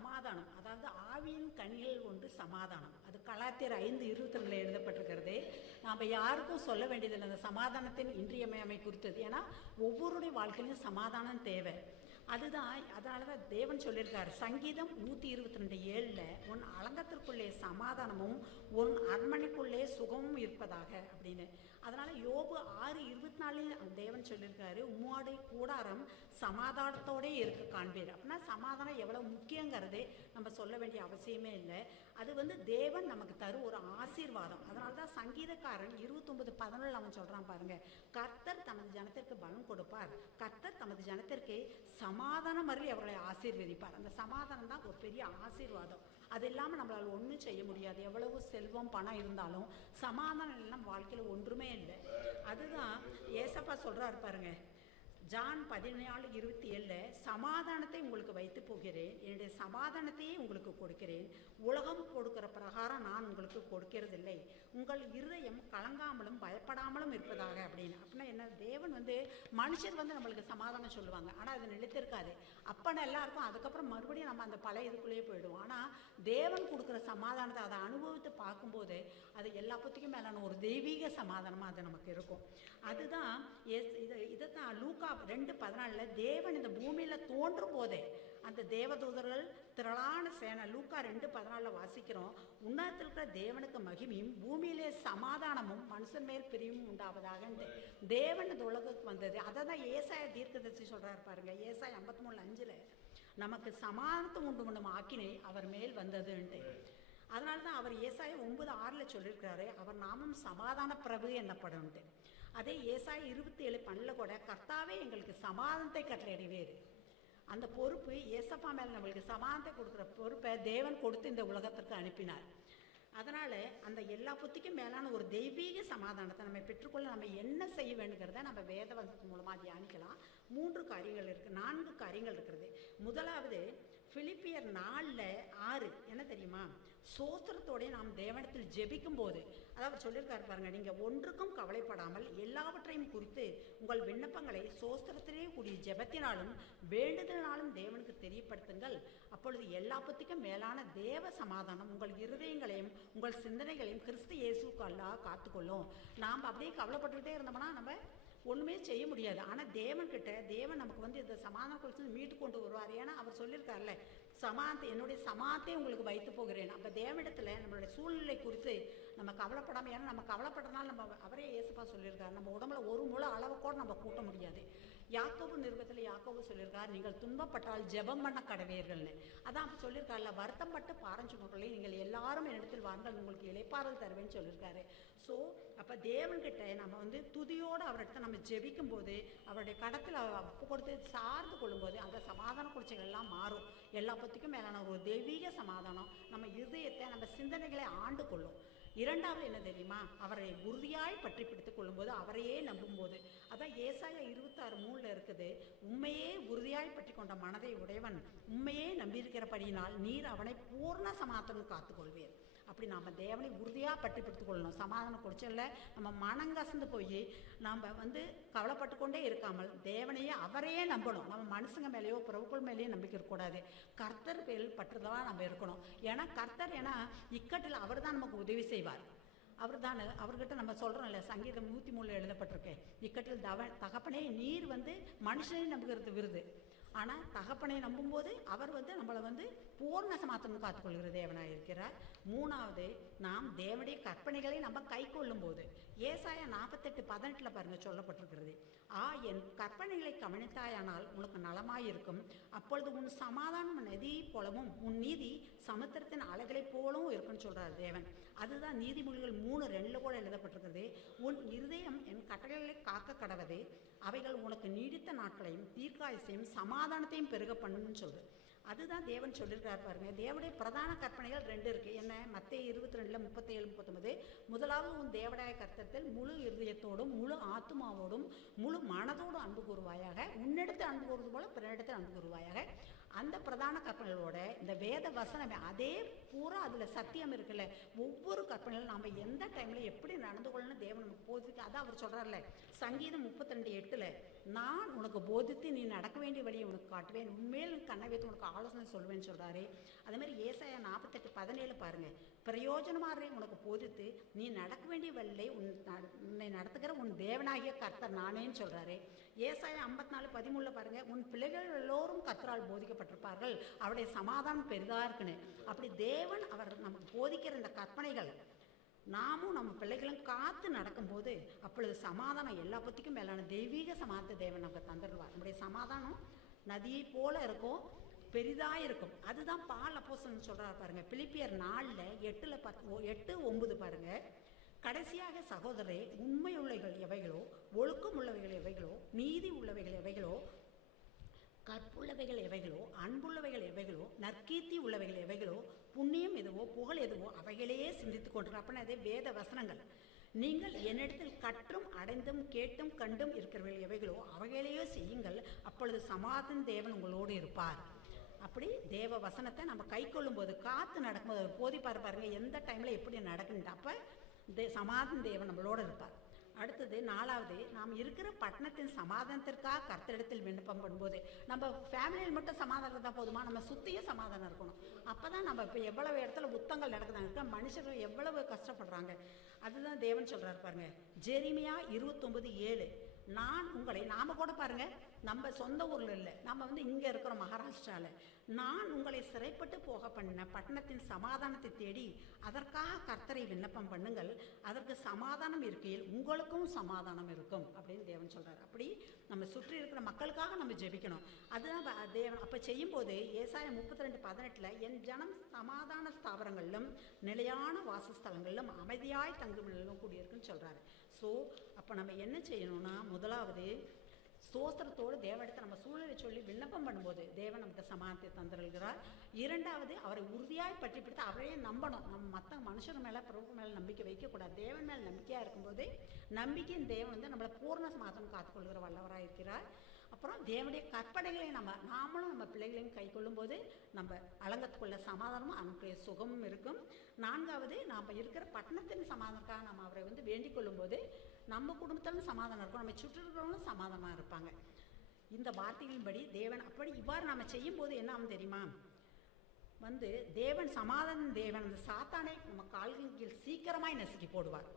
சமாதானம், அதாவது ஆவியின் கனிகள் ஒன்று சமாதானம். அது கலாத்தியர் 5:22 எழுதப்பட்டிருக்கிறது. நாம் யாருக்கும் சொல்ல வேண்டியதில்லை அந்த சமாதானத்தின் இன்றியமையாமை குறித்தது. ஏன்னா ஒவ்வொருடைய வாழ்க்கையிலும் சமாதானம் தேவை. அதனால தான் தேவன் சொல்லியிருக்காரு சங்கீதம் 122:7 உன் அலங்கத்திற்குள்ளே சமாதானமும் உன் அரண்மனைக்குள்ளே சுகமும் இருப்பதாக அப்படின்னு. அதனால் யோபு 6:24 தேவன் சொல்லியிருக்காரு உம்முடைய கூடாரம் சமாதானத்தோடே இருக்க காண்பீர். அப்படின்னா சமாதானம் எவ்வளோ முக்கியங்கிறதே நம்ம சொல்ல வேண்டிய அவசியமே இல்லை. அது தேவன் நமக்கு தரும் ஒரு ஆசீர்வாதம். அதனால தான் சங்கீதக்காரன் 29:17 அவன் சொல்கிறான் பாருங்க, கர்த்தர் தமது ஜனத்திற்கு பலன் கொடுப்பார், கர்த்தர் தமது ஜனத்திற்கு சமாதானம் அருளி அவர்களை ஆசீர்வதிப்பார். அந்த சமாதானம் தான் ஒரு பெரிய ஆசீர்வாதம். அது இல்லாமல் நம்மளால் ஒன்றும் செய்ய முடியாது. எவ்வளவு செல்வம் பணம் இருந்தாலும் சமாதானம் இல்லைன்னா வாழ்க்கையில் ஒன்றுமே இல்லை. அதுதான் ஏசப்பா சொல்கிறாரு பாருங்க, ஜான் 14:27 சமாதானத்தை உங்களுக்கு வைத்து போகிறேன், என்னுடைய சமாதானத்தையே உங்களுக்கு கொடுக்கிறேன், உலகம் கொடுக்கிற பிரகாரம் நான் உங்களுக்கு கொடுக்கிறதில்லை, உங்கள் இருதயம் கலங்காமலும் பயப்படாமலும் இருப்பதாக அப்படின்னு. அப்படின்னா என்ன, தேவன் மனுஷர் நம்மளுக்கு சமாதானம் சொல்லுவாங்க, ஆனால் அது நிலைத்திருக்காது. அப்போனா எல்லாருக்கும் அதுக்கப்புறம் மறுபடியும் நம்ம அந்த பழைய இதுக்குள்ளேயே போயிடுவோம். ஆனால் தேவன் கொடுக்குற சமாதானத்தை அதை அனுபவித்து பார்க்கும்போது அது எல்லாத்துக்கும் மேலான ஒரு தெய்வீக சமாதானமாக அது நமக்கு இருக்கும். அதுதான் இதைத்தான் லூக்கா 2:14 தேவன் இந்த பூமியில் தோன்றும் போதே அந்த தேவதூதர்கள் திரளான சேனை, லூக்கா 2:14 வாசிக்கிறோம், உன்னதத்தில் இருக்கிற தேவனுக்கு மகிமையும் பூமியிலே சமாதானமும் மனுஷன் மேல் பிரிவும் உண்டாவதாக தேவன் இந்த உலகத்துக்கு வந்தது. அதை தான் ஏசாயா தீர்க்கதரிசி சொல்றாரு பாருங்க, ஏசாயா 53:5 நமக்கு சமாதானத்தை உண்டு பண்ணும் ஆக்கினை அவர் மேல் வந்ததுன்ட்டு. அதனால தான் அவர் ஏசாயா 9:6 சொல்லியிருக்கிறாரு அவர் நாமும் சமாதான பிரபு என்னப்படும்ட்டு. அதே ஏசாயா 27:12 கூட கர்த்தாவே எங்களுக்கு சமாதானத்தை கட்டளையிடுவீர். அந்த பொறுப்பு ஏசப்பா மேலே நம்மளுக்கு சமாதானத்தை கொடுக்குற பொறுப்பை தேவன் கொடுத்து இந்த உலகத்திற்கு அனுப்பினார். அதனால் அந்த எல்லா புத்திக்கும் மேலான ஒரு தெய்வீக சமாதானத்தை நம்ம பெற்றுக்கொள்ள நம்ம என்ன செய்ய வேண்டுங்கிறத நம்ம வேதவசனத்தின் மூலமாக தியானிக்கலாம். 4 காரியங்கள் இருக்கிறது. முதலாவது பிலிப்பியர் 4:6 என்ன தெரியுமா, சோத்திரத்தோட நாம் தேவனிடத்தில் ஜெபிக்கும் போது, அதாவது சொல்லியிருக்காரு பாருங்க, நீங்கள் ஒன்றுக்கும் கவலைப்படாமல் எல்லாவற்றையும் குறித்து உங்கள் விண்ணப்பங்களை சோஸ்திரத்திலே கூடிய ஜெபத்தினாலும் வேண்டுதலினாலும் தேவனுக்கு தெரியப்படுத்துங்கள், அப்பொழுது எல்லா புத்திக்கும் மேலான தேவ சமாதானம் உங்கள் இருதயங்களையும் உங்கள் சிந்தனைகளையும் கிறிஸ்து இயேசுவுக்கு அல்லாஹ் காத்துக்கொள்ளும். நாம் அப்படியே கவலைப்பட்டுக்கிட்டே இருந்தோம்னா நம்ம ஒன்றுமே செய்ய முடியாது. ஆனால் தேவன் நமக்கு இந்த சமாதான குறித்து மீட்டு கொண்டு வருவார். ஏன்னா அவர் சொல்லியிருக்காருல்ல, என்னுடைய சமாதத்தை உங்களுக்கு வைத்து போகிறேன். அப்போ தேவனிடத்தில் நம்மளுடைய சூழ்நிலை குறித்து நம்ம கவலைப்படாமல், ஏன்னா நம்ம கவலைப்படுறதுனால நம்ம அவரே இயேசுப்பா சொல்லியிருக்காரு நம்ம உடம்புல ஒரு முழு அளவு கூட நம்ம கூட்ட முடியாது. யாக்கோபு நிருபத்தில் யாக்கோபு சொல்லியிருக்காரு நீங்கள் துன்பப்பட்டால் ஜெபம் பண்ண கடவீர்கள்னு. அதான் அப்போ சொல்லியிருக்காருல்ல, வருத்தம் பட்டு பாரஞ்சுமக்களை நீங்கள் எல்லாரும் என்னிடத்தில் வாருங்கள் உங்களுக்கு இளைப்பாறுதல் தருவேன்னு சொல்லியிருக்காரு. ஸோ அப்போ தேவன்கிட்ட நம்ம துதியோடு அவர்கிட்ட நம்ம ஜெபிக்கும் போது அவருடைய கடத்தில் அப்பு கொடுத்து சார்ந்து கொள்ளும்போது அந்த சமாதான குடிச்சைகள் எல்லாம் மாறும். எல்லா பத்திக்கும் மேலான ஒரு தெய்வீக சமாதானம் நம்ம இருதயத்தை நம்ம சிந்தனைகளை ஆண்டு கொள்ளும். இரண்டாவது என்ன தெரியுமா, அவரை உறுதியாய் பற்றி பிடித்துக் கொள்ளும்போது, அவரையே நம்பும்போது, அதான் ஏசாயா 26:3 இருக்குது, உண்மையே உறுதியாய் பற்றி கொண்ட மனதை உடையவன் உண்மையே நம்பியிருக்கிறபடியினால் நீர் அவனை பூர்ண சமாதானம் காத்துக்கொள்வீர். அப்படி நாம் தேவனை உறுதியாக பற்றி பிடித்துக் கொள்ளணும். சமாதான குடிச்சல்ல நம்ம மனங்கசந்து போய் நாம் கவலைப்பட்டு கொண்டே இருக்காமல் தேவனையே அவரையே நம்பணும். நம்ம மனுஷங்க மேலேயோ பிரபுக்கள் மேலேயோ நம்பிக்கை இருக்கக்கூடாது. கர்த்தர் பேர் பற்றுதான் நம்ம இருக்கணும். ஏன்னா கர்த்தர் இக்கட்டில் அவர் தான் நமக்கு உதவி செய்வார். அவர்கிட்ட நம்ம சொல்கிறோம்ல, சங்கீதம் 103 எழுதப்பட்டிருக்கேன், இக்கட்டில் தகப்பனே நீர் மனுஷனை நம்புகிறது விருது, ஆனால் தகப்பனை நம்பும்போது அவர் நம்மளை பூர்ண சமாதானம் காத்துக்கொள்கிற தேவனாக இருக்கிறார். மூணாவது, நாம் தேவனுடைய கற்பனைகளை நம்ம கை கொள்ளும் போது, ஏசாயா 48:18 பாருங்க சொல்லப்பட்டிருக்கிறது, என் கற்பனைகளை கவனித்தாயானால் உனக்கு நலமாயிருக்கும், அப்பொழுது உன் சமாதானம் நதி போலவும் உன் நீதி சமுத்திரத்தின் அலைகளைப் போலவும் இருக்குன்னு சொல்றார் தேவன். அதுதான் நீதிமொழிகள் 3:2 கூட எழுதப்பட்டிருக்கிறது, உன் இருதயம் என் கட்டளைகளை காக்க கடவது, அவைகள் உனக்கு நீடித்த நாட்களையும் தீர்க்காயுசையும் சமாதானத்தையும் பெருக பண்ணுன்னு சொல்லுது. அதுதான் தேவன் சொல்லியிருக்கார் பாருங்க. தேவனுடைய பிரதான கற்பனைகள் 2 இருக்கு. என்ன? மத்தேயு 22:37-39. முதலாவது, உன் தேவனாய கர்த்தரிடத்தில் முழு இருதயத்தோடும் முழு ஆத்துமாவோடும் முழு மனதோடும் அன்பு கூறுவாயாக, உன்னிடத்தில் அன்பு கூறுவது போல பிறனிடத்தில் அன்பு கூறுவாயாக. அந்த பிரதான கற்பனைகளோட இந்த வேத வசனமே அதே பூரா அதில் சத்தியம் இருக்குல்ல. ஒவ்வொரு கற்பனைகளும் நாம் எந்த டைமில் எப்படி நடந்து கொள்ளணும் தேவன் நமக்கு போதிக்கு. அதான் அவர் சொல்கிறார்ல சங்கீதம் 32:8, நான் உனக்கு போதித்து நீ நடக்க வேண்டிய வழியை உனக்கு காட்டுவேன், உண்மையில் கண்ணை வைத்து உனக்கு ஆலோசனை சொல்வேன்னு சொல்கிறாரு. அதேமாதிரி ஏசாயா 48:17 பாருங்கள், பிரயோஜனமாக உனக்கு போதித்து நீ நடக்க வேண்டிய வழியை உன்னை நடத்துகிற உன் தேவனாகிய கர்த்தர் நானேன்னு சொல்கிறாரு. ஏசாயா 54:13 பாருங்கள், உன் பிள்ளைகள் எல்லோரும் கர்த்தரால் போதிக்கப்பட்டிருப்பார்கள், அவருடைய சமாதானம் பெரிதாக இருக்குன்னு. அப்படி தேவன் அவர் நமக்கு போதிக்கிற இந்த கற்பனைகள் நாமும் நம்ம பிள்ளைகளும் காத்து நடக்கும்போது அப்பொழுது சமாதானம் எல்லா பற்றிக்கும் மேலான தெய்வீக சமாதானத்தை தேவன் நமக்கு தந்துடுவார். நம்முடைய சமாதானம் நதியை போல இருக்கும், பெரிதாக இருக்கும். அதுதான் பால் அப்போஸ்தலன் சொல்கிறார் பாருங்கள், பிலிப்பியர் 4:8-9 பாருங்கள், கடைசியாக சகோதரரே, உண்மை உள்ளவைகள் எவைகளோ, ஒழுக்கம் உள்ளவைகள் எவைகளோ, நீதி உள்ளவைகள் எவைகளோ, கற்புள்ளவைகள் எவைகளோ, அன்புள்ளவைகள் எவைகளோ, நற்கீர்த்தி உள்ளவைகள் எவைகளோ, புண்ணியம் எதுவோ, புகழ் எதுவோ, அவைகளையே சிந்தித்துக் கொண்டிருக்கிறோம். அப்படின்னா அதே வேத வசனங்கள். நீங்கள் என்னிடத்தில் கற்றும் அடைந்தும் கேட்டும் கண்டும் இருக்கிறவர்கள் எவைகளோ அவைகளையோ செய்யுங்கள், அப்பொழுது சமாதான தேவன் உங்களோடு இருப்பார். அப்படி தேவ வசனத்தை நம்ம கை கொள்ளும்போது காத்து நடக்கும்போது அவர் போதிப்பார் பாருங்க, எந்த டைமில் எப்படி நடக்குன்ட்டு. அப்போ சமாதான தேவன் நம்மளோடு இருப்பார். அடுத்தது 4வது, நாம் இருக்கிற பட்டணத்தின் சமாதானத்திற்காக கர்த்தரிடத்தில் விண்ணப்பம் பண்ணும்போது நம்ம ஃபேமிலியில் மட்டும் சமாதானம் இருந்தால் போதுமா, நம்ம சுற்றியும் சமாதானம் இருக்கணும். அப்போ தான் நம்ம இப்போ எவ்வளவு இடத்துல யுத்தங்கள் நடக்குதாங்க, மனுஷர்கள் எவ்வளவு கஷ்டப்படுறாங்க. அதுதான் தேவன் சொல்கிறார் பாருங்க, ஜெரிமியா 29:7, நான் உங்களை, நாம் கூட பாருங்க நம்ம சொந்த ஊரில் இல்லை, நம்ம இங்கே இருக்கிறோம் மகாராஷ்டிராவில், நான் உங்களை சிறைப்பட்டு போக பண்ண பட்டணத்தின் சமாதானத்தை தேடி அதற்காக கர்த்தரை விண்ணப்பம் பண்ணுங்கள், அதற்கு சமாதானம் இருக்கையில் உங்களுக்கும் சமாதானம் இருக்கும் அப்படின்னு தேவன் சொல்கிறார். அப்படி நம்ம சுற்றி இருக்கிற மக்களுக்காக நம்ம ஜெபிக்கணும். அதுதான் தேவன் அப்போ செய்யும்போது ஏசாயா 32:18, என் ஜனம் சமாதான ஸ்தாபனங்களிலும் நிலையான வாசஸ்தலங்களிலும் அமைதியாய் தங்குமிலும் கூடியிருக்குன்னு சொல்கிறாரு. ஸோ அப்போ நம்ம என்ன செய்யணும்னா, முதலாவது ஸ்தோத்திரத்தோடு தேவனிடத்தை நம்ம சூழலை சொல்லி விண்ணப்பம் பண்ணும்போது தேவன் நமக்கு சமாதானத்தை தந்துருகிறார். 2வது, அவரை உறுதியாய் பற்றி பிடித்து அவரையே நம்பணும். நம்ம மற்ற மனுஷர் மேலே பிரபு மேலே நம்பிக்கை வைக்கக்கூடாது. தேவன் மேலே நம்பிக்கையாக இருக்கும்போது நம்பிக்கையின் தேவன் நம்மளை பூர்ண சமாதானம் காத்துக்கொள்கிற வல்லவராக இருக்கிறார். அப்புறம் தேவனுடைய கற்பனைகளை நாமளும் நம்ம பிள்ளைகளையும் கை கொள்ளும்போது நம்ம அலங்கத்துக்குள்ள சமாதானமும் அவனுடைய சுகமும் இருக்கும். 4வது, நாம் இருக்கிற பட்டணத்தின் சமாதானத்துக்காக நம்ம அவரை வேண்டிக் கொள்ளும்போது நம்ம குடும்பத்திலும் சமாதானம் இருக்கும், நம்ம சுற்றி இருக்கிறவங்களும் சமாதானமாக இருப்பாங்க. இந்த வார்த்தைகளின்படி தேவன் அப்படி இவ்வாறு நம்ம செய்யும்போது என்ன ஆகும் தெரியுமா, தேவன் சமாதான தேவன் அந்த சாத்தானை நம்ம கால்களின் கீழ் சீக்கிரமாய் நசுக்கி போடுவார்.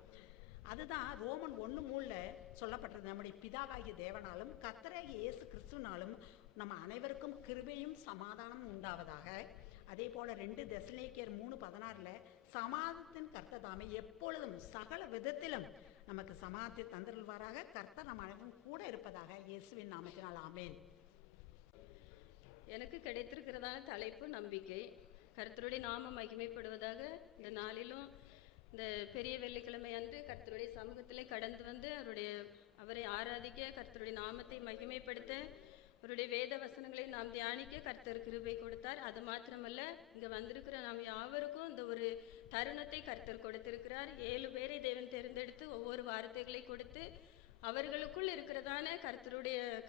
அதுதான் ரோமன் 1:3 சொல்லப்பட்டது, நம்முடைய பிதாவாகிய தேவனாலும் கர்த்தராகிய இயேசு கிறிஸ்துவினாலும் நம்ம அனைவருக்கும் கிருபையும் சமாதானமும் உண்டாவதாக. அதே போல் 2 தெசலோனிக்கேயர் 3:16, சமாதானத்தின் கர்த்தர் தாமே எப்பொழுதும் சகல விதத்திலும் நமக்கு சமாதானத்தை தந்தருள்வாராக, கர்த்தர் நம் அனைவரும் கூட இருப்பதாக, இயேசுவின் நாமத்தினால் ஆமென். எனக்கு கிடைத்திருக்கிறதான தலைப்பு நம்பிக்கை. கர்த்தருடைய நாமம் மகிமைப்படுவதாக. இந்த நாளிலும் இந்த பெரிய வெள்ளிக்கிழமை அன்று கர்த்தருடைய சமூகத்திலே கடந்து அவரை ஆராதிக்க, கர்த்தருடைய நாமத்தை மகிமைப்படுத்த, அவருடைய வேத வசனங்களை நாம் தியானிக்க கர்த்தர் கிருபை கொடுத்தார். அது மாத்திரமல்ல, இங்கே வந்திருக்கிற நாம் யாவருக்கும் இந்த ஒரு தருணத்தை கர்த்தர் கொடுத்திருக்கிறார். 7 பேரை தேவன் தேர்ந்தெடுத்து ஒவ்வொரு வார்த்தைகளை கொடுத்து அவர்களுக்குள் இருக்கிறதான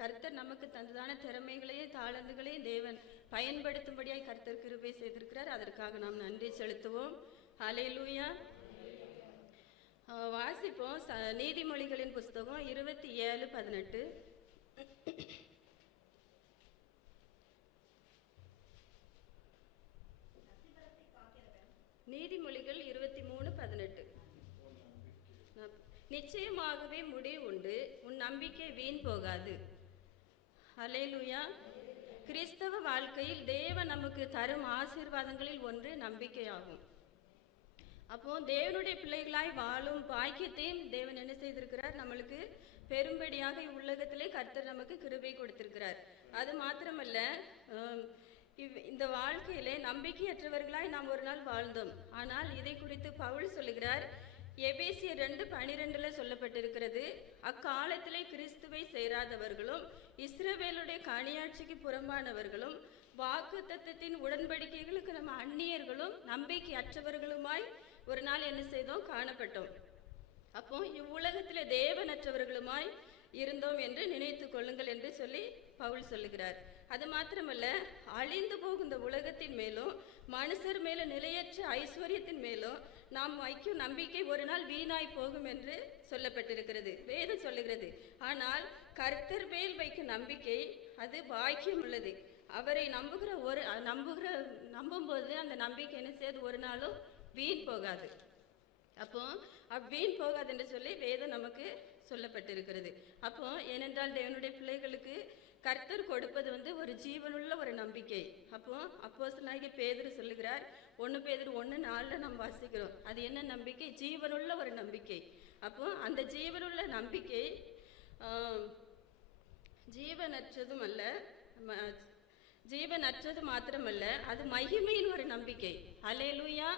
கர்த்தர் நமக்கு தந்ததான திறமைகளையும் தாளந்துகளையும் தேவன் பயன்படுத்தும்படியாய் கர்த்தர் கிருபை செய்திருக்கிறார். அதற்காக நாம் நன்றி செலுத்துவோம். ஹல்லேலூயா. வாசிப்போம் நீதிமொழிகளின் புஸ்தகம் 27:18. நீதிமொழிகள் 23:18. நிச்சயமாகவே முடிவு உண்டு, உன் நம்பிக்கை வீண் போகாது. ஹல்லேலூயா. கிறிஸ்தவ வாழ்க்கையில் தேவன் நமக்கு தரும் ஆசீர்வாதங்களில் ஒன்று நம்பிக்கையாகும். அப்போ தேவனுடைய பிள்ளைகளாய் வாழும் பாக்கியத்தையும் தேவன் என்ன செய்திருக்கிறார், நம்மளுக்கு பெரும்படியாக இவ்வுலகத்திலே கர்த்தர் நமக்கு கிருபை கொடுத்திருக்கிறார். அது மாத்திரமல்ல, இந்த வாழ்க்கையிலே நம்பிக்கையற்றவர்களாய் நாம் ஒரு நாள் வாழ்ந்தோம். ஆனால் இதை குறித்து பவுல் சொல்லுகிறார், எபேசியர் 2:12 சொல்லப்பட்டிருக்கிறது, அக்காலத்திலே கிறிஸ்துவை சேராதவர்களும் இஸ்ரவேலுடைய காணியாட்சிக்கு புறம்பானவர்களும் வாக்கு தத்தத்தின் உடன்படிக்கைகளுக்கு நம்ம அந்நியர்களும் நம்பிக்கை அற்றவர்களுமாய் ஒரு நாள் என்ன செய்தோம், காணப்பட்டோம். அப்போ இவ்வுலகத்திலே தேவனற்றவர்களுமாய் இருந்தோம் என்று நினைத்து கொள்ளுங்கள் என்று சொல்லி பவுல் சொல்லுகிறார். அது மாத்திரமல்ல, அழிந்து போகும் இந்த உலகத்தின் மேலும் மனுஷர் மேலும் நிலையற்ற ஐஸ்வர்யத்தின் மேலும் நாம் வைக்கும் நம்பிக்கை ஒரு நாள் வீணாய் போகும் என்று சொல்லப்பட்டிருக்கிறது, வேதம் சொல்லுகிறது. ஆனால் கர்த்தர் மேல் வைக்கும் நம்பிக்கை அது பாக்கியம் உள்ளது. அவரை நம்பும்போது அந்த நம்பிக்கை என்ன செய்யாது, ஒரு நாளும் வீண் போகாது. அப்போ வீண் போகாது என்று சொல்லி வேதம் நமக்கு சொல்லப்பட்டிருக்கிறது. அப்போ ஏனென்றால் தேவனுடைய பிள்ளைகளுக்கு கர்த்தர் கொடுப்பது ஒரு ஜீவனுள்ள ஒரு நம்பிக்கை. அப்போ அப்போஸ்தலனாகிய பேதுரு சொல்லுகிறார், 1 பேதுரு 1:4 நாம் வாசிக்கிறோம். அது என்ன நம்பிக்கை? ஜீவனுள்ள ஒரு நம்பிக்கை. அப்போ அந்த ஜீவனுள்ள நம்பிக்கை ஜீவனற்றது மாத்திரமல்ல, அது மகிமையின் ஒரு நம்பிக்கை. அல்லேலூயா!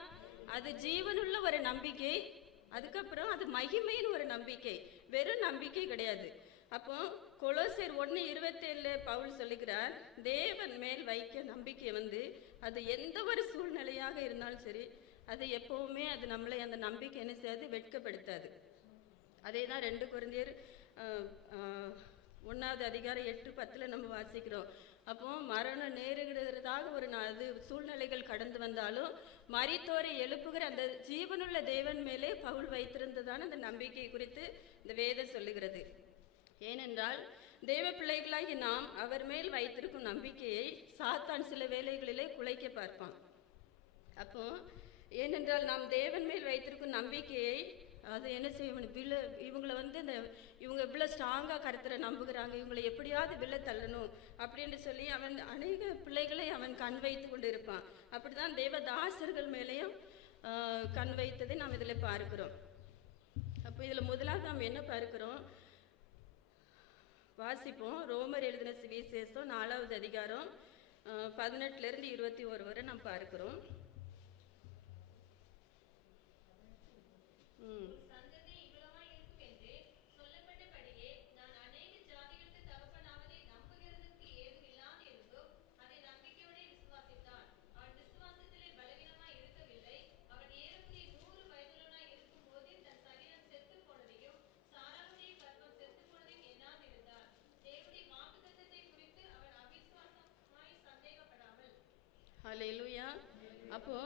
அது ஜீவனுள்ள ஒரு நம்பிக்கை, அதுக்கப்புறம் அது மகிமையின் ஒரு நம்பிக்கை, வெறும் நம்பிக்கை கிடையாது. அப்போ கொலோசியர் 1:27 பவுல் சொல்லுகிறார், தேவன் மேல் வைக்க நம்பிக்கை அது எந்த ஒரு சூழ்நிலையாக இருந்தாலும் சரி, அது எப்பவுமே அது நம்மளை அந்த நம்பிக்கை என்ன செய்யாது, வெட்கப்படுத்தாது. அதே தான் 2 கொரிந்தியர் 1வது அதிகாரம் 8-10 நம்ம வாசிக்கிறோம். அப்போ மரணம் நேரிடுகிறதாக ஒரு சூழ்நிலைகள் கடந்து வந்தாலும் மரித்தோரை எழுப்புகிற அந்த ஜீவனுள்ள தேவன் மேலே பவுல் வைத்திருந்ததான அந்த நம்பிக்கை குறித்து இந்த வேதம் சொல்லுகிறது. ஏனென்றால் தேவ பிள்ளைகளாகி நாம் அவர் மேல் வைத்திருக்கும் நம்பிக்கையை சாத்தான் சில வேளைகளிலே குலைக்க பார்ப்பான். அப்போ ஏனென்றால் நாம் தேவன் மேல் வைத்திருக்கும் நம்பிக்கையை அது என்ன செய்யணும், இவங்களை இவங்க இவ்வளோ ஸ்ட்ராங்காக கர்த்தரை நம்புகிறாங்க, இவங்களை எப்படியாவது விழ தள்ளணும் அப்படின்னு சொல்லி அவன் அநேக பிள்ளைகளை அவன் கண் வைத்து கொண்டு இருப்பான். அப்படிதான் தேவதாசர்கள் மேலேயும் கண் வைத்ததை நாம் இதில் பார்க்கிறோம். அப்போ இதில் முதலாவது நாம் என்ன பார்க்கிறோம், வாசிப்போம். ரோமர் எழுதின சுவிசேஷம் 4வது அதிகாரம் 18 21 வரை நாம் பார்க்கிறோம். ஹல்லேலூயா! அப்போ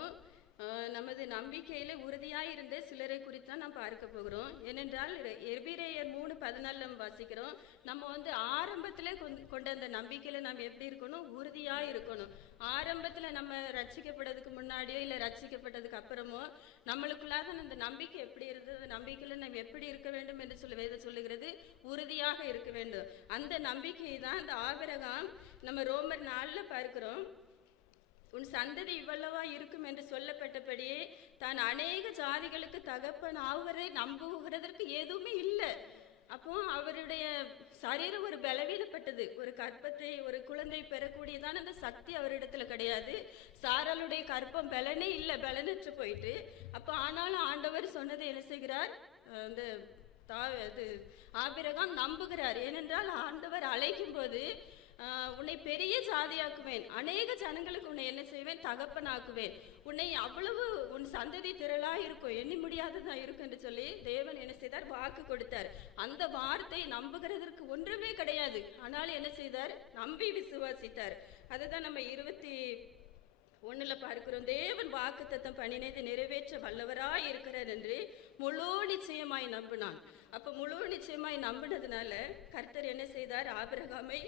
நமது நம்பிக்கையில உறுதியாயிருந்த சிலரை குறித்து தான் நாம் பார்க்க போகிறோம். ஏனென்றால் எபிரேயர் 3:14 நம்ம வாசிக்கிறோம். நம்ம ஆரம்பத்தில் கொண்ட அந்த நம்பிக்கையில நம்ம எப்படி இருக்கணும், உறுதியாக இருக்கணும். ஆரம்பத்தில் நம்ம ரட்சிக்கப்படுறதுக்கு முன்னாடியோ இல்லை ரட்சிக்கப்பட்டதுக்கு அப்புறமோ நம்மளுக்குள்ளாத அந்த நம்பிக்கை எப்படி இருந்தது, நம்பிக்கையில் நம்ம எப்படி இருக்க வேண்டும் என்று சொல்லி வேதம் சொல்லுகிறது, உறுதியாக இருக்க வேண்டும். அந்த நம்பிக்கை தான் அந்த ஆபிரகாம் நம்ம ரோமர் 4 பார்க்கிறோம். உன் சந்ததி இவ்வளவா இருக்கும் என்று சொல்லப்பட்டபடியே தான் அநேக ஜாதிகளுக்கு தகப்பன் ஆவரை நம்புகிறதற்கு எதுவுமே இல்லை. அப்போ அவருடைய சரீரம் ஒரு பலவீனப்பட்டது, ஒரு கற்பத்தை ஒரு குழந்தை பெறக்கூடியதான அந்த சக்தி அவரிடத்துல கிடையாது. சாராளுடைய கற்பம் பலனே இல்லை, பலனற்று போயிட்டு. அப்போ ஆனாலும் ஆண்டவர் சொன்னதை என்ன செய்கிறார், இந்த ஆபிரகாம் நம்புகிறார். ஏனென்றால் ஆண்டவர் அழைக்கும் போது உன்னை பெரிய ஜாதியாக்குவேன், அநேக ஜனங்களுக்கு உன்னை என்ன செய்வேன், தகப்பனாக்குவேன், உன்னை அவ்வளவு உன் சந்ததி திரளா இருக்கும், எண்ணி முடியாததா இருக்கும் என்று சொல்லி தேவன் என்ன செய்தார், வாக்கு கொடுத்தார். அந்த வார்த்தை நம்புகிறதற்கு ஒன்றுமே கிடையாது, ஆனால் என்ன செய்தார், நம்பி விசுவாசித்தார். அதுதான் நம்ம 21 பார்க்கிறோம். தேவன் வாக்குத்தத்தம் பண்ணினதை நிறைவேற்ற வல்லவராய் இருக்கிறார் என்று முழு நிச்சயமாய் நம்பினான். அப்ப முழு நிச்சயமாய் நம்பினதுனால கர்த்தர் என்ன செய்தார், ஆபிரகாமை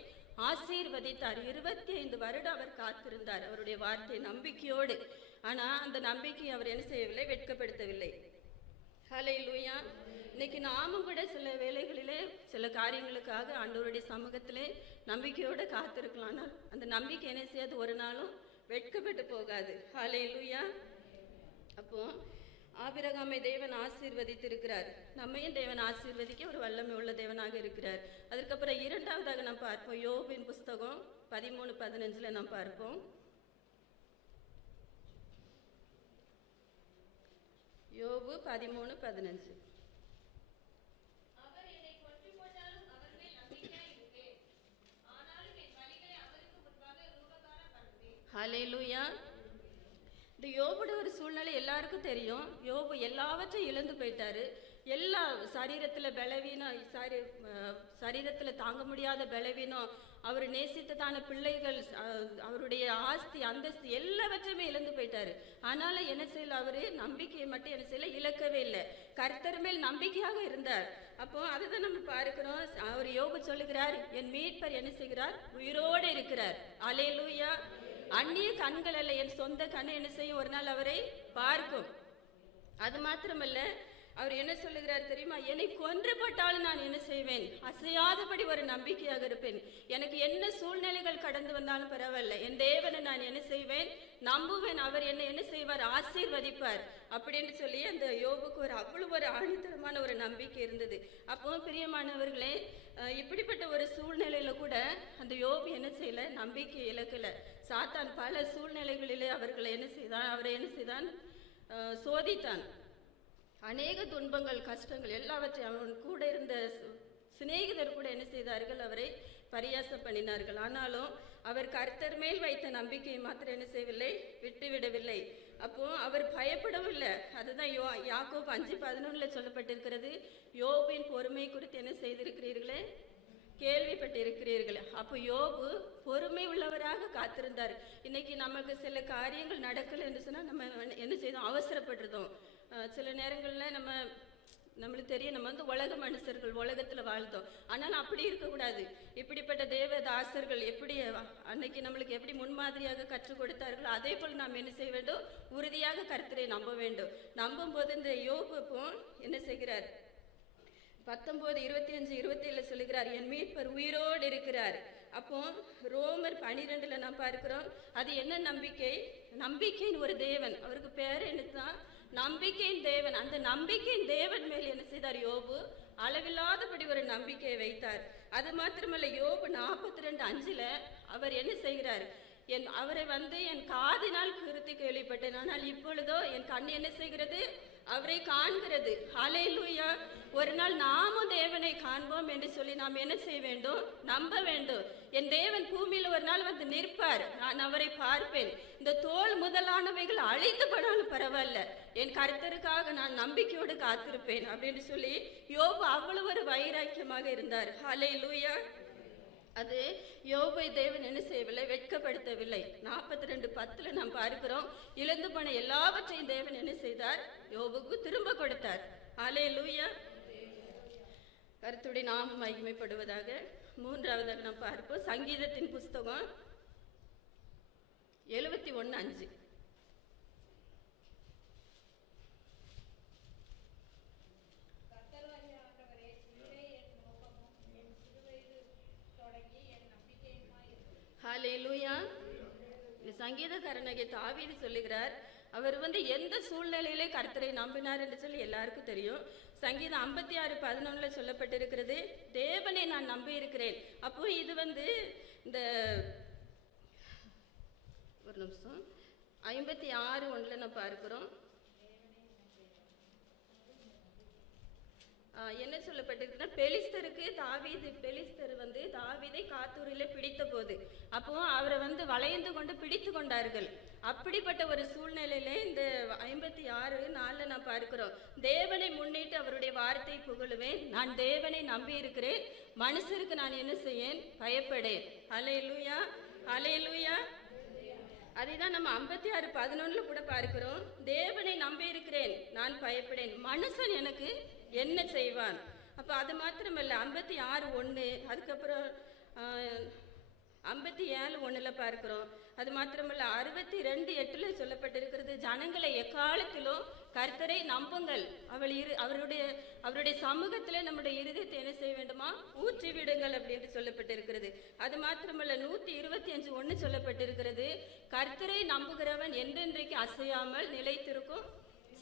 ஆசீர்வதித்தார். 25 வருடம் அவர் காத்திருந்தார் அவருடைய வார்த்தை நம்பிக்கையோடு. ஆனா அந்த நம்பிக்கை அவர் என்ன செய்யவில்லை, வெட்கப்படுத்தவில்லை. ஹல்லேலூயா! இன்னைக்கு நாமும் கூட சில வேளைகளிலே சில காரியங்களுக்காக ஆண்டவருடைய சமூகத்திலே நம்பிக்கையோடு காத்திருக்கலாம். ஆனால் அந்த நம்பிக்கை என்ன செய்யாது, ஒரு நாளும் வெட்கப்பட்டு போகாது. ஹல்லேலூயா! அப்போ ஆபிரகாமை தேவன் ஆசீர்வதித்திருக்கிறார், நம்மையும் தேவன் ஆசீர்வதிக்க ஒரு வல்லமை உள்ள தேவனாக இருக்கிறார். அதற்கப்புறம் 2வதாக நாம் பார்ப்போம், யோபின் புஸ்தகம் 13:15 நாம் பார்ப்போம். யோபு 13:15. ஹல்லேலூயா! இந்த யோபுடைய ஒரு சூழ்நிலை எல்லாருக்கும் தெரியும். யோபு எல்லாவற்றையும் இழந்து போயிட்டாரு. எல்லா சரீரத்தில் பலவீனம், சரீரத்தில் தாங்க முடியாத பலவீனம், அவர் நேசித்ததான பிள்ளைகள், அவருடைய ஆஸ்தி அந்தஸ்து எல்லாவற்றையுமே இழந்து போயிட்டாரு. ஆனாலும் என்ன செய்யல, அவரு நம்பிக்கையை மட்டும் என்ன செய்யல, இழக்கவே இல்லை. கர்த்தர் மேல் நம்பிக்கையாக இருந்தார். அப்போ அதுதான் நம்ம பார்க்கிறோம். அவர் யோபு சொல்லுகிறார், என் மீட்பர் என்ன செய்கிறார், உயிரோடு இருக்கிறார். அல்லேலூயா. அந்நிய கண்கள் அல்ல, என் சொந்த கண்ணை என்ன செய்யும், ஒரு நாள் அவரை பார்க்கும். அது மாத்திரமல்ல, அவர் என்ன சொல்லுகிறார் தெரியுமா, என்னை கொன்று போட்டாலும் நான் என்ன செய்வேன், அசையாதபடி ஒரு நம்பிக்கையாக இருப்பேன். எனக்கு என்ன சூழ்நிலைகள் கடந்து வந்தாலும் பரவாயில்ல, என் தேவனை நான் என்ன செய்வேன், நம்புவேன். அவர் என்ன செய்வார், ஆசீர்வதிப்பார் அப்படின்னு சொல்லி அந்த யோபுக்கு அவ்வளவு ஒரு ஆணித்தரமான ஒரு நம்பிக்கை இருந்தது. அப்போ பிரியமானவர்களே, இப்படிப்பட்ட ஒரு சூழ்நிலையில கூட அந்த யோபு என்ன செய்யல, நம்பிக்கை இழக்கல. சாத்தான் பல சூழ்நிலைகளிலே அவரை என்ன செய்தான், சோதித்தான். அநேக துன்பங்கள், கஷ்டங்கள் எல்லாவற்றையும் அவன் கூட இருந்த சிநேகிதர் கூட என்ன செய்தார்கள், அவரை பரியாசம் பண்ணினார்கள். ஆனாலும் அவர் கர்த்தர் மேல் வைத்த நம்பிக்கையை மாத்திரம் என்ன செய்யவில்லை, விட்டுவிடவில்லை. அப்போ அவர் பயப்படவில்லை. அதுதான் யாக்கோபு 5:11 சொல்லப்பட்டிருக்கிறது, யோபின் பொறுமை குறித்து என்ன செய்திருக்கிறீர்களே, கேள்விப்பட்டிருக்கிறீர்கள். அப்போ யோபு பொறுமை உள்ளவராக காத்திருந்தார். இன்னைக்கு நமக்கு சில காரியங்கள் நடக்கலை என்று சொன்னால் நம்ம என்ன செய்தோம், அவசரப்படுறதும். சில நேரங்களில் நம்மளுக்கு தெரியும், நம்ம உலக மனுஷர்கள், உலகத்தில் வாழ்ந்தோம். ஆனால் அப்படி இருக்கக்கூடாது. இப்படிப்பட்ட தேவதாசர்கள் எப்படி அன்னைக்கு நம்மளுக்கு எப்படி முன்மாதிரியாக கற்றுக் கொடுத்தார்களோ அதே போல் நாம் என்ன செய்ய வேண்டும், உறுதியாக கர்த்தரை நம்ப வேண்டும். நம்பும் போது இந்த யோபு என்ன செய்கிறார், 19:25-27 சொல்லுகிறார், என் மீட்பர் உயிரோடு இருக்கிறார். அப்போ ரோமர் 12 நாம் பார்க்கிறோம், அது என்ன நம்பிக்கை, நம்பிக்கையின் ஒரு தேவன். அவருக்கு பேர் என்னதான், நம்பிக்கையின் தேவன். அந்த நம்பிக்கையின் தேவன் மேல் என்ன செய்தார் யோபு, அளவில்லாதபடி ஒரு நம்பிக்கையை வைத்தார். அது மாத்திரமல்ல, யோபு 42:5 அவர் என்ன செய்கிறார், அவரை என் காதினால் குறித்து கேள்விப்பட்டேன், ஆனால் இப்பொழுதோ என் கண் என்ன செய்கிறது, அவரை காண்கிறது. ஹல்லேலூயா. ஒரு நாள் நாமும் தேவனை காண்போம் என்று சொல்லி நாம் என்ன செய்ய வேண்டும், நம்ப வேண்டும். என் தேவன் பூமியில் ஒரு நாள் நிற்பார், நான் அவரை பார்ப்பேன். இந்த தோல் முதலானவைகள் அழிந்து படாலும் பரவாயில்ல, என் கர்த்தருக்காக நான் நம்பிக்கையோடு காத்திருப்பேன் அப்படின்னு சொல்லி யோபு அவ்வளவு ஒரு வைராக்கியமாக இருந்தார். ஹல்லேலூயா. அது யோபை தேவன் என்ன செய்யவில்லை, வெட்கப்படுத்தவில்லை. 42:10 நாம் பார்க்கிறோம், இழந்து போன எல்லாவற்றையும் தேவன் என்ன செய்தார், யோபுக்கு திரும்ப கொடுத்தார். அல்லேலூயா. கர்த்தருடைய நாமம் மகிமைப்படுவதாக. 3ஆவதாக நாம் பார்ப்போம், சங்கீதத்தின் புஸ்தகம் 71:5. ஹல்லேலூயா. சங்கீதக்காரனாகிய தாவீது சொல்லுகிறார், அவர் எந்த சூழ்நிலையிலே கர்த்தரை நம்பினார் என்று சொல்லி எல்லாருக்கும் தெரியும். சங்கீதம் 56:11 சொல்லப்பட்டிருக்கிறது, தேவனை நான் நம்பி இருக்கிறேன். அப்போ இது இந்த ஒரு நிமிஷம் 56:1 நம்ம பார்க்கிறோம். என்ன சொல்லப்பட்டிருக்குன்னா, பெலிஸ்தருக்கு பெலிஸ்தர் தாவீதை காத்தூரிலே பிடித்த போது அப்போ அவரை வளைந்து கொண்டு பிடித்து கொண்டார்கள். அப்படிப்பட்ட ஒரு சூழ்நிலையில இந்த 56:4 நான் பார்க்கிறோம், தேவனை முன்னிட்டு அவருடைய வார்த்தை புகழுவேன், நான் தேவனை நம்பி இருக்கிறேன், மனுஷருக்கு நான் என்ன செய்யேன், பயப்படேன். அல்லேலூயா. அல்லேலூயா. அதைதான் நம்ம 56:11 கூட பார்க்கிறோம், தேவனை நம்பி இருக்கிறேன், நான் பயப்படேன், மனுஷன் எனக்கு என்ன செய்வான். அப்ப அது மாத்திரமல்ல, 56:1 அதுக்கப்புறம் 57:1 பார்க்கிறோம். அது மாத்திரமல்ல, 62:8 சொல்லப்பட்டிருக்கிறது, ஜனங்களை எக்காலத்திலும் கர்த்தரை நம்புங்கள், அவருடைய சமூகத்தில் நம்முடைய இருதயத்தை என்ன செய்ய வேண்டுமா, ஊற்றி விடுங்கள் அப்படின்னு சொல்லப்பட்டிருக்கிறது. அது மாத்திரமல்ல, 125:1 சொல்லப்பட்டிருக்கிறது, கர்த்தரை நம்புகிறவன் என்றென்றைக்கு அசையாமல் நிலைத்திருக்கும்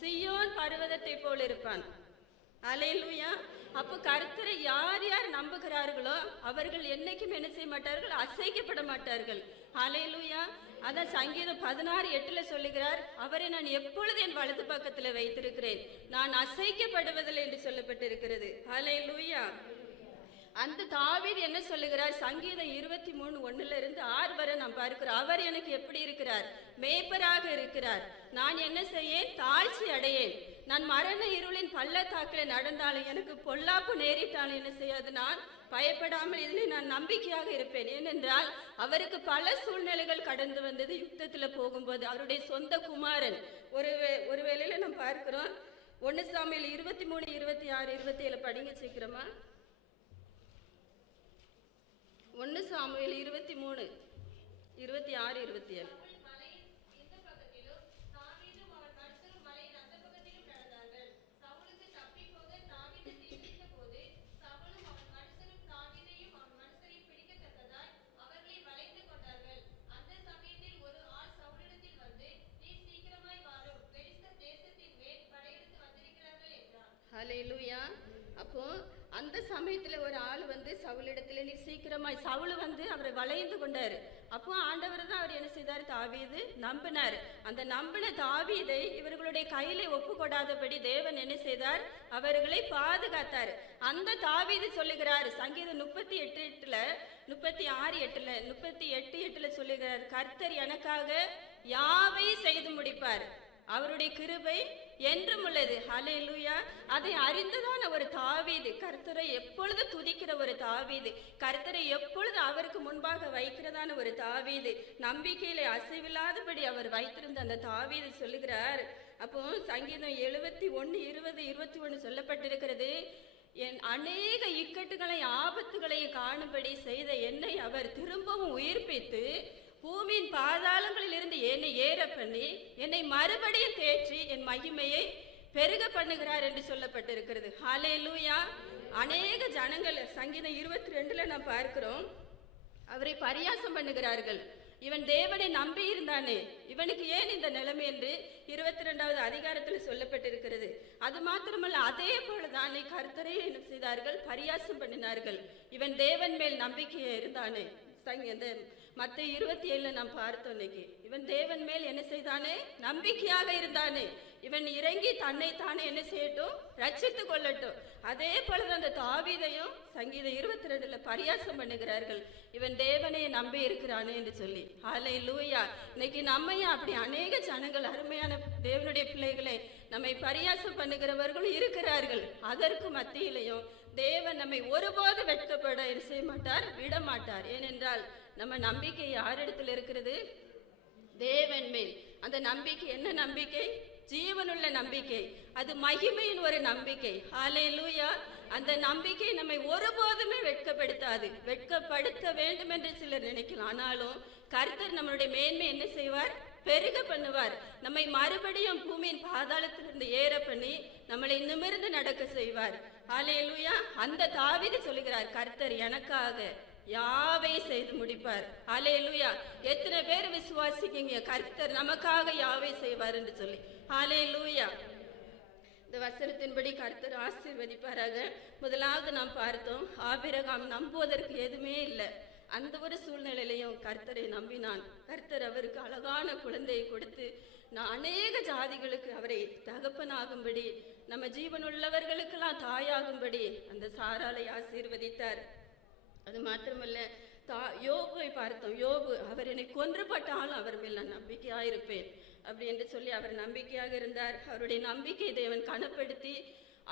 சீயோன் பர்வதத்தை போல் இருப்பான். அல்லேலூயா. அப்போ கர்த்தரை யார் யார் நம்புகிறார்களோ அவர்கள் என்னைக்கும் என்ன செய்ய மாட்டார்கள், அசைக்கப்பட மாட்டார்கள். அல்லேலூயா. அதான் சங்கீதம் 16:8 சொல்லுகிறார், அவரை நான் எப்பொழுது என் வலது பக்கத்தில் வைத்திருக்கிறேன், நான் அசைக்கப்படுவதில்லை என்று சொல்லப்பட்டிருக்கிறது. அல்லேலூயா. அந்த தாவீது என்ன சொல்லுகிறார், சங்கீதம் 23:1-6 வரை நாம் பார்க்கிறோம், அவர் எனக்கு எப்படி இருக்கிறார், மேய்ப்பராக இருக்கிறார், நான் என்ன செய்யேன், தாழ்ச்சி அடையேன், நான் மரண இருளின் பள்ளத்தாக்கில் நடந்தாலும் எனக்கு பொல்லாப்பு நேரிட்டாலும் என்ன செய்யாது, நான் பயப்படாமல் இதில் நான் நம்பிக்கையாக இருப்பேன். ஏனென்றால் அவருக்கு பல சூழ்நிலைகள் கடந்து வந்தது. யுத்தத்தில் போகும்போது அவருடைய சொந்த குமாரன் ஒரு வேளையில நம்ம பார்க்கிறோம். 1 சாமுவேல் 23, 26, 27 படிங்க சீக்கிரமா. 1 சாமுவேல் 23, 26, 27. ஹல்லேலூயா. அப்போ அந்த சமயத்துல ஒரு ஆள் வந்து சவுலிடத்துல, நீ சீக்கிரமாய், சவுல் வந்து அவரை வளைந்து கொண்டாரு. அப்போ ஆண்டவர் தான் அவர் என்ன செய்தார், தாவீது நம்பினார். அந்த நம்பின தாவீதை இவர்களுடைய கையில ஒப்பு கொடாதபடி தேவன் என்ன செய்தார், அவர்களை பாதுகாத்தார். அந்த தாவீது சொல்லுகிறார் சங்கீதம் 38:8, 36:8, 38:8 சொல்லுகிறார், கர்த்தர் எனக்காக யாவை செய்து முடிப்பார், அவருடைய கிருபை என்றும் உள்ளது. ஹல்லேலூயா. அதை அறிந்துதான் ஒரு தாவீது கர்த்தரை எப்பொழுது துதிக்கிற ஒரு தாவீது, கர்த்தரை எப்பொழுது அவருக்கு முன்பாக வைக்கிறதான ஒரு தாவீது, நம்பிக்கையில அசைவில்லாதபடி அவர் வைத்திருந்த அந்த தாவீது சொல்லுகிறார். அப்போ சங்கீதம் 71, 20, 21 சொல்லப்பட்டிருக்கிறது, என் அநேக இக்கட்டுகளை ஆபத்துகளை காணும்படி செய்த என்னை அவர் திரும்பவும் உயிர்ப்பித்து பூமியின் பாதாளங்களில் இருந்து என்னை ஏற பண்ணி என்னை மறுபடியும் தேற்றி என் மகிமையை பெருக பண்ணுகிறார் என்று சொல்லப்பட்டிருக்கிறது. ஹல்லேலூயா. அநேக ஜனங்கள் சங்கீதம் 22 நாம் பார்க்கிறோம், அவரை பரியாசம் பண்ணுகிறார்கள். இவன் தேவனை நம்பி இருந்தானே, இவனுக்கு ஏன் இந்த நிலைமை என்று 22வது அதிகாரத்தில் சொல்லப்பட்டிருக்கிறது. அது மாத்திரமல்ல, அதே போலதான் கர்த்தரை என்ன செய்தார்கள், பரியாசம் பண்ணினார்கள். இவன் தேவன் மேல் நம்பிக்கையை இருந்தானே, மத்த 27 நாம் பார்த்தோம். இன்னைக்கு இவன் தேவன் மேல் என்ன செய்தானே, நம்பிக்கையாக இருந்தானே, இவன் இறங்கி தன்னை தானே என்ன செய்யட்டும், ரட்சித்துக் கொள்ளட்டும். அதே போலதான் அந்த தாவீதையும் சங்கீதம் 22 பரியாசம் பண்ணுகிறார்கள், இவன் தேவனை நம்பி இருக்கிறானே என்று சொல்லி. ஹல்லேலூயா. இன்னைக்கு நம்மையும் அப்படி அநேக ஜனங்கள், அருமையான தேவனுடைய பிள்ளைகளை, நம்மை பரியாசம் பண்ணுகிறவர்களும் இருக்கிறார்கள். அதற்கு மத்தியிலையும் தேவன் நம்மை ஒருபோது வெட்கப்பட என்ன செய்ய மாட்டார், விட மாட்டார். ஏனென்றால் நம்ம நம்பிக்கை யாரிடத்தில் இருக்கிறது, தேவன் மேல். அந்த நம்பிக்கை என்ன நம்பிக்கை, ஜீவனுள்ள நம்பிக்கை, அது மகிமையின் ஒரு நம்பிக்கை. ஹல்லேலூயா. அந்த நம்பிக்கை நம்மை ஒருபோதுமே வெட்கப்படுத்தாது. வெட்கப்படுத்த வேண்டும் என்று சிலர் நினைக்கலாம். ஆனாலும் கர்த்தர் நம்மளுடைய மேன்மை என்ன செய்வார், பெருக பண்ணுவார். நம்மை மறுபடியும் பூமியின் பாதாளத்திலிருந்து ஏற பண்ணி நம்மளை நிமிர்ந்து நடக்க செய்வார். ஹல்லேலூயா. அந்த தாவீது சொல்லுகிறார், கர்த்தர் எனக்காக யாவை செய்து முடிப்பார். ஹல்லேலூயா. எத்தனை பேர் விசுவாசிக்கீங்க கர்த்தர் நமக்காக யாவை செய்வார் என்று சொல்லி? ஹல்லேலூயா. இந்த வசனத்தின்படி கர்த்தர் ஆசீர்வதிப்பாராக. முதலாவது நாம் பார்த்தோம், ஆபிரகாம் நம்புவதற்கு எதுவுமே இல்லை. அந்த ஒரு சூழ்நிலையிலையும் கர்த்தரை நம்பினான். கர்த்தர் அவருக்கு அழகான குழந்தையை கொடுத்து அநேக ஜாதிகளுக்கு அவரை தகப்பனாகும்படி, நம்ம ஜீவனுள்ளவர்களுக்கெல்லாம் தாயாகும்படி அந்த சாராளை ஆசீர்வதித்தார். அது மாத்திரமல்ல, யோபுவை பார்த்தோம். யோபு, அவர் என்னை கொன்றுபட்டாலும் அவர் மேல் நான் நம்பிக்கையாக இருப்பேன் அப்படி என்று சொல்லி அவர் நம்பிக்கையாக இருந்தார். அவருடைய நம்பிக்கை தேவன் கனப்படுத்தி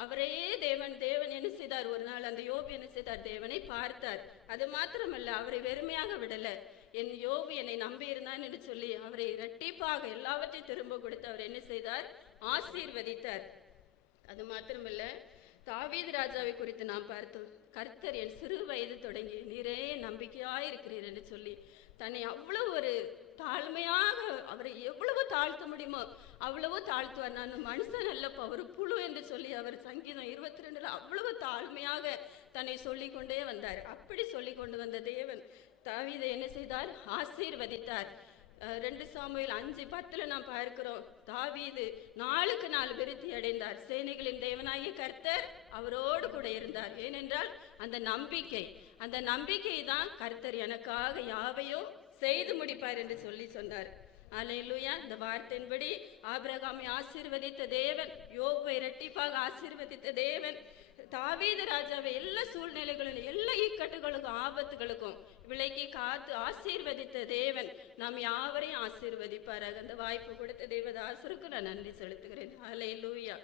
அவரையே தேவன் என்ன செய்தார், ஒரு நாள் அந்த யோபு என்ன செய்தார், தேவனை பார்த்தார். அது மாத்திரமல்ல, அவரை வெறுமையாக விடல. என் யோபு என்னை நம்பி இருந்தான் என்று சொல்லி அவரை இரட்டிப்பாக எல்லாவற்றையும் திரும்ப கொடுத்து அவர் என்ன செய்தார், ஆசீர்வதித்தார். அது மாத்திரமல்ல, தாவீது ராஜாவை குறித்து நாம் பார்த்தோம். கர்த்தர் என் சிறு வயது தொடங்கி நீரே நம்பிக்கையாயிருக்கிறீர் என்று சொல்லி தன்னை அவ்வளவு ஒரு தாழ்மையாக, அவரை எவ்வளவு தாழ்த்த முடியுமோ அவ்வளவு தாழ்த்துவார். நான் மனுஷன் அல்லப்பா, ஒரு புழு என்று சொல்லி அவர் சங்கீதம் 22 அவ்வளவு தாழ்மையாக தன்னை சொல்லி கொண்டே வந்தார். அப்படி சொல்லி கொண்டு வந்த தேவன் தாவீதை என்ன செய்தார், ஆசீர்வதித்தார். 2 சாமுவேல் 5:10 நாம் பார்க்கிறோம், தாவீது நாளுக்கு நாள் விருத்தி அடைந்தார். சேனைகளின் தேவனாகிய கர்த்தர் அவரோடு கூட இருந்தார். ஏனென்றால் அந்த நம்பிக்கை தான் கர்த்தர் எனக்காக யாவையும் செய்து முடிப்பார் என்று சொல்லி சொன்னார். அல்லேலூயா. இந்த வார்த்தையின்படி ஆபிரகாமை ஆசீர்வதித்த தேவன், யோபுவை இரட்டிப்பாக ஆசீர்வதித்த தேவன், தாவீது ராஜாவை எல்லா சூழ்நிலைகளிலும் எல்லா இக்கட்டுகளுக்கும் ஆபத்துகளுக்கும் விலக்கி காத்து ஆசீர்வதித்த தேவன் நாம் யாவரையும் ஆசீர்வதிப்பாராக. அந்த வாய்ப்பு கொடுத்த தேவதாசருக்கு நான் நன்றி செலுத்துகிறேன். அல்லேலூயா.